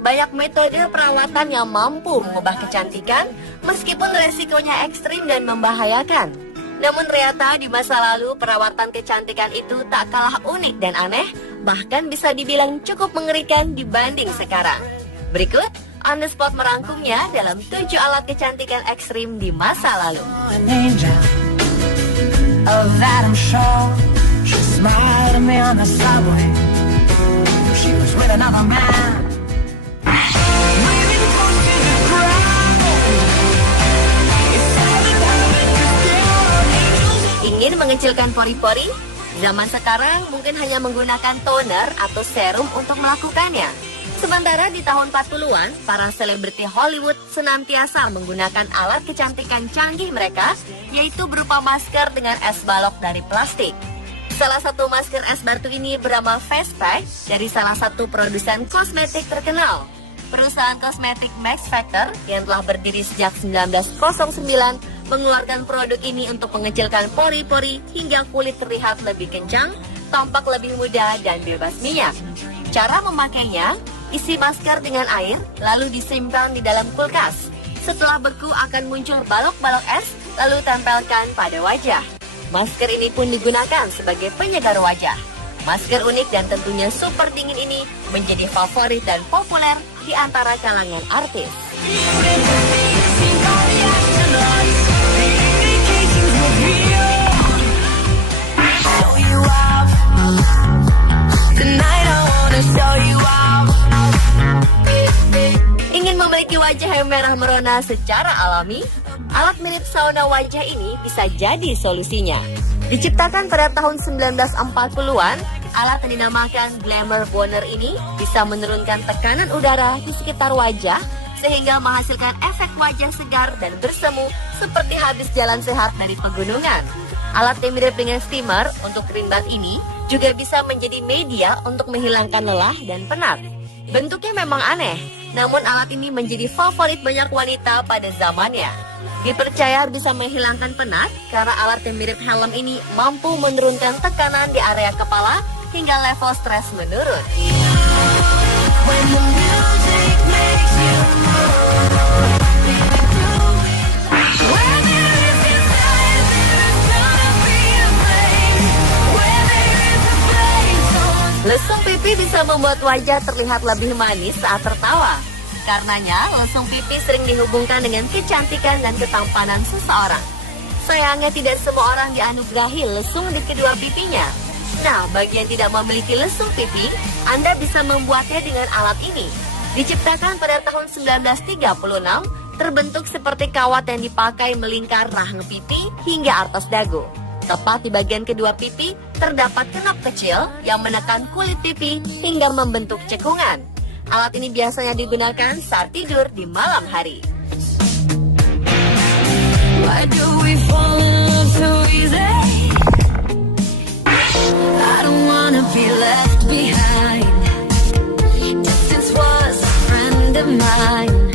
banyak metode perawatan yang mampu mengubah kecantikan meskipun resikonya ekstrim dan membahayakan. Namun ternyata di masa lalu perawatan kecantikan itu tak kalah unik dan aneh, bahkan bisa dibilang cukup mengerikan dibanding sekarang. Berikut On The Spot merangkumnya dalam 7 alat kecantikan ekstrim di masa lalu. Ingin mengecilkan pori-pori? Zaman sekarang mungkin hanya menggunakan toner atau serum untuk melakukannya. Sementara di tahun 40-an, para selebriti Hollywood senantiasa menggunakan alat kecantikan canggih mereka, yaitu berupa masker dengan es balok dari plastik. Salah satu masker es batu ini bernama Face Pack dari salah satu produsen kosmetik terkenal. Perusahaan kosmetik Max Factor yang telah berdiri sejak 1909 mengeluarkan produk ini untuk mengecilkan pori-pori hingga kulit terlihat lebih kencang, tampak lebih muda dan bebas minyak. Cara memakainya, isi masker dengan air lalu disimpan di dalam kulkas. Setelah beku akan muncul balok-balok es lalu tempelkan pada wajah. Masker ini pun digunakan sebagai penyegar wajah. Masker unik dan tentunya super dingin ini menjadi favorit dan populer di antara kalangan artis. Ingin memiliki wajah yang merah merona secara alami? Alat mirip sauna wajah ini bisa jadi solusinya. Diciptakan pada tahun 1940-an, alat yang dinamakan Glamour Boner ini bisa menurunkan tekanan udara di sekitar wajah sehingga menghasilkan efek wajah segar dan bersemu seperti habis jalan sehat dari pegunungan. Alat yang mirip dengan steamer untuk rinbat ini juga bisa menjadi media untuk menghilangkan lelah dan penat. Bentuknya memang aneh, namun alat ini menjadi favorit banyak wanita pada zamannya. Dipercaya bisa menghilangkan penat karena alat yang mirip helm ini mampu menurunkan tekanan di area kepala hingga level stres menurun. Lesung pipi bisa membuat wajah terlihat lebih manis saat tertawa. Karenanya, lesung pipi sering dihubungkan dengan kecantikan dan ketampanan seseorang. Sayangnya tidak semua orang dianugerahi lesung di kedua pipinya. Nah, bagi yang tidak memiliki lesung pipi, Anda bisa membuatnya dengan alat ini. Diciptakan pada tahun 1936, terbentuk seperti kawat yang dipakai melingkar rahang pipi hingga atas dagu. Tepat di bagian kedua pipi, terdapat kenop kecil yang menekan kulit pipi hingga membentuk cekungan. Alat ini biasanya digunakan saat tidur di malam hari.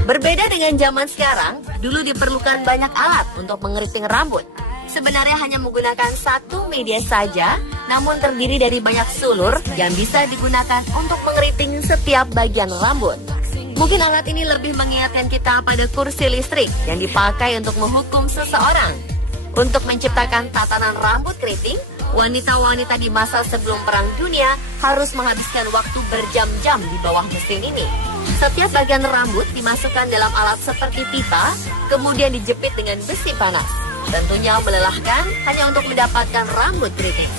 Berbeda dengan zaman sekarang, dulu diperlukan banyak alat untuk mengeriting rambut. Sebenarnya hanya menggunakan satu media saja, namun terdiri dari banyak sulur yang bisa digunakan untuk mengeriting setiap bagian rambut. Mungkin alat ini lebih mengingatkan kita pada kursi listrik yang dipakai untuk menghukum seseorang. Untuk menciptakan tatanan rambut keriting, wanita-wanita di masa sebelum Perang Dunia harus menghabiskan waktu berjam-jam di bawah mesin ini. Setiap bagian rambut dimasukkan dalam alat seperti pipa, kemudian dijepit dengan besi panas. Tentunya melelahkan hanya untuk mendapatkan rambut keriting.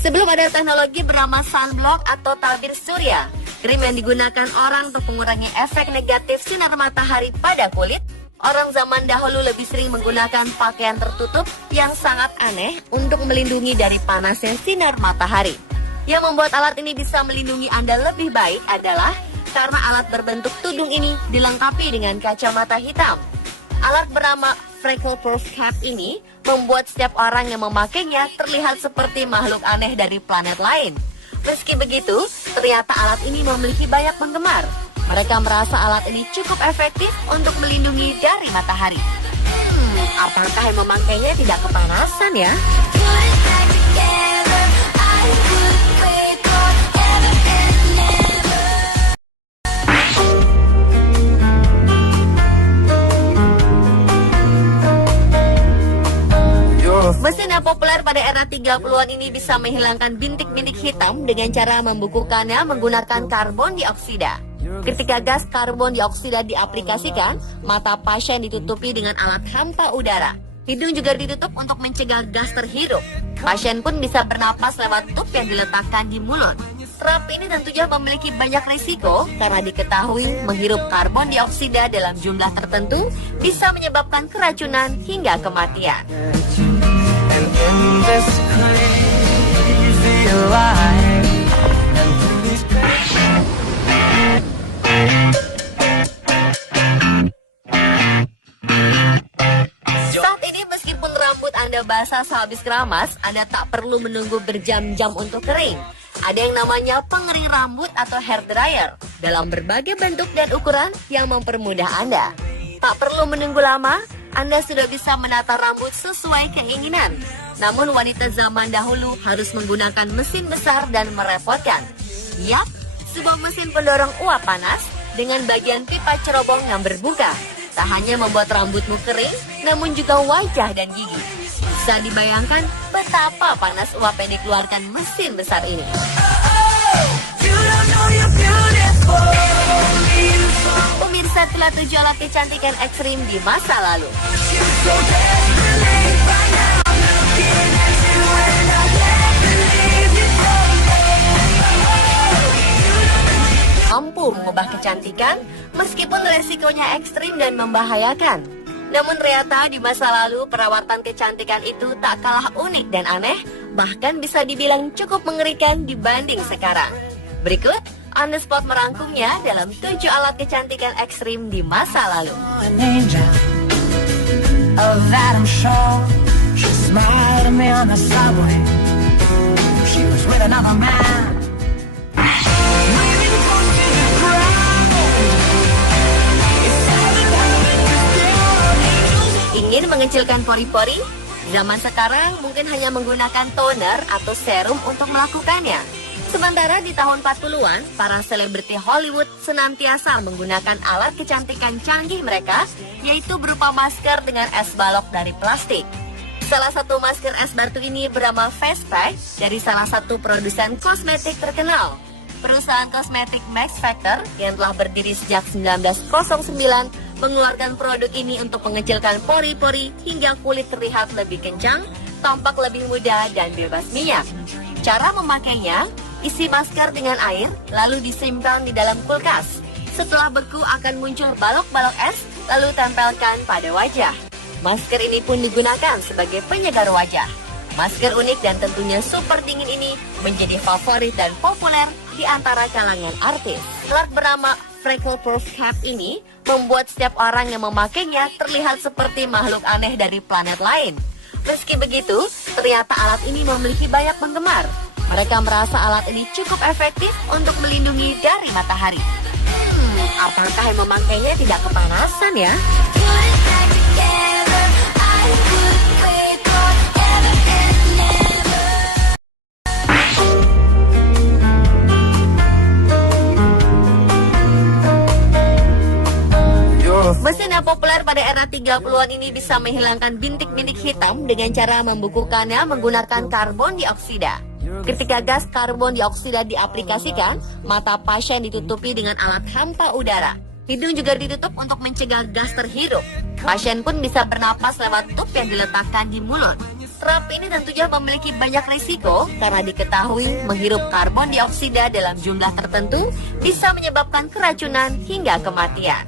Sebelum ada teknologi bernama sunblock atau tabir surya, krim yang digunakan orang untuk mengurangi efek negatif sinar matahari pada kulit, orang zaman dahulu lebih sering menggunakan pakaian tertutup yang sangat aneh untuk melindungi dari panasnya sinar matahari. Yang membuat alat ini bisa melindungi Anda lebih baik adalah karena alat berbentuk tudung ini dilengkapi dengan kacamata hitam. Alat bernama Freckle Proof Cap ini membuat setiap orang yang memakainya terlihat seperti makhluk aneh dari planet lain. Meski begitu, ternyata alat ini memiliki banyak penggemar. Mereka merasa alat ini cukup efektif untuk melindungi dari matahari. Apakah yang memakainya tidak kepanasan ya? Mesin yang populer pada era 30-an ini bisa menghilangkan bintik-bintik hitam dengan cara membukukannya menggunakan karbon dioksida. Ketika gas karbon dioksida diaplikasikan, mata pasien ditutupi dengan alat hampa udara. Hidung juga ditutup untuk mencegah gas terhirup. Pasien pun bisa bernapas lewat tub yang diletakkan di mulut. Terapi ini tentunya memiliki banyak risiko karena diketahui menghirup karbon dioksida dalam jumlah tertentu bisa menyebabkan keracunan hingga kematian. Saat ini meskipun rambut Anda basah sehabis keramas, Anda tak perlu menunggu berjam-jam untuk kering. Ada yang namanya pengering rambut atau hair dryer dalam berbagai bentuk dan ukuran yang mempermudah Anda. Tak perlu menunggu lama, Anda sudah bisa menata rambut sesuai keinginan. Namun wanita zaman dahulu harus menggunakan mesin besar dan merepotkan. Yap, sebuah mesin pendorong uap panas dengan bagian pipa cerobong yang berbuka. Tak hanya membuat rambutmu kering, namun juga wajah dan gigi. Bisa dibayangkan betapa panas uap yang dikeluarkan mesin besar ini. Pemirsa, telah 7 alat kecantikan ekstrim di masa lalu. Mampu mengubah kecantikan meskipun resikonya ekstrim dan membahayakan. Namun ternyata di masa lalu perawatan kecantikan itu tak kalah unik dan aneh, bahkan bisa dibilang cukup mengerikan dibanding sekarang. Berikut On The Spot merangkumnya dalam 7 alat kecantikan ekstrim di masa lalu. Ingin mengecilkan pori-pori? Zaman sekarang mungkin hanya menggunakan toner atau serum untuk melakukannya. Sementara di tahun 40-an, para selebriti Hollywood senantiasa menggunakan alat kecantikan canggih mereka, yaitu berupa masker dengan es balok dari plastik. Salah satu masker es batu ini bernama Face Pack dari salah satu produsen kosmetik terkenal. Perusahaan kosmetik Max Factor yang telah berdiri sejak 1909 mengeluarkan produk ini untuk mengecilkan pori-pori hingga kulit terlihat lebih kencang, tampak lebih muda dan bebas minyak. Cara memakainya, isi masker dengan air lalu disimpan di dalam kulkas. Setelah beku akan muncul balok-balok es lalu tempelkan pada wajah. Masker ini pun digunakan sebagai penyegar wajah. Masker unik dan tentunya super dingin ini menjadi favorit dan populer di antara kalangan artis. Alat bernama Freckle Proof Cap ini membuat setiap orang yang memakainya terlihat seperti makhluk aneh dari planet lain. Meski begitu, ternyata alat ini memiliki banyak penggemar. Mereka merasa alat ini cukup efektif untuk melindungi dari matahari. Apakah yang memakainya tidak kepanasan ya? Mesin yang populer pada era 30-an ini bisa menghilangkan bintik-bintik hitam dengan cara membukukannya menggunakan karbon dioksida. Ketika gas karbon dioksida diaplikasikan, mata pasien ditutupi dengan alat hampa udara. Hidung juga ditutup untuk mencegah gas terhirup. Pasien pun bisa bernapas lewat tub yang diletakkan di mulut. Terapi ini tentunya memiliki banyak risiko karena diketahui menghirup karbon dioksida dalam jumlah tertentu bisa menyebabkan keracunan hingga kematian.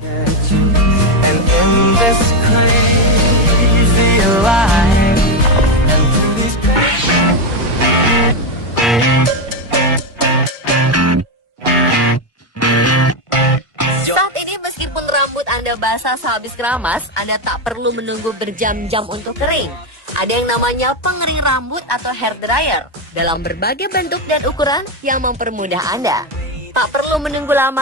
Saat ini meskipun rambut Anda basah sehabis keramas, Anda tak perlu menunggu berjam-jam untuk kering. Ada yang namanya pengering rambut atau hair dryer dalam berbagai bentuk dan ukuran yang mempermudah Anda. Tak perlu menunggu lama.